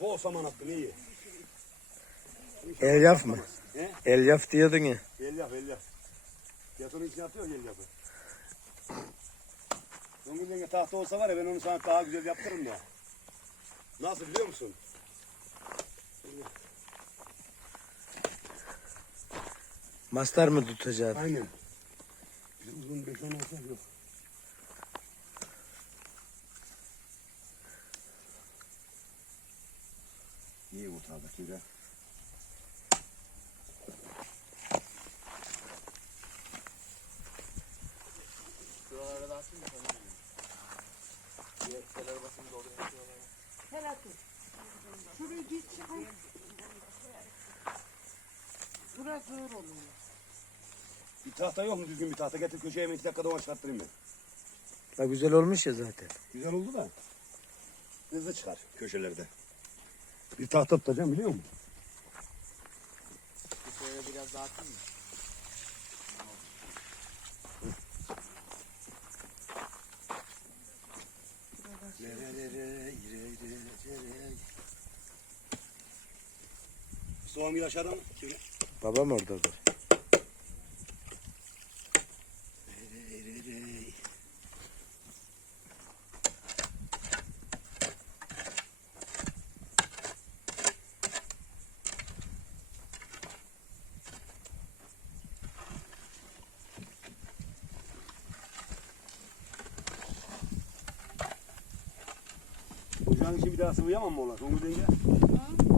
Bol saman attım iyi. Elyaf mı? He? Elyaf diyordun ya. Elyaf elyaf. Yatonun içine atıyor elyafı. Döngül yenge tahta olsa var ya ben onu sana daha güzel yaptırırım ya. Nasıl biliyor musun? Mastar mı tutacak? Aynen. Uzun İyi kurtardık yine. Şuralara da atayım mı? Diğer arabasını git çıkın. Burası zor oluyor. Bir tahta yok mu düzgün bir tahta? Getir köşeye hemen iki dakikada ona çıkarttırayım ben. Ha, güzel olmuş ya zaten. Güzel oldu da. Hızlı çıkar köşelerde. Bir tahta tutacağım biliyor musun? Şöyle biraz daha atayım mı? Soğan bir aşağıda mı? Babam oradadır. Ocağın içi bir daha sıvayamam mı ola? Songül denge. Ocağın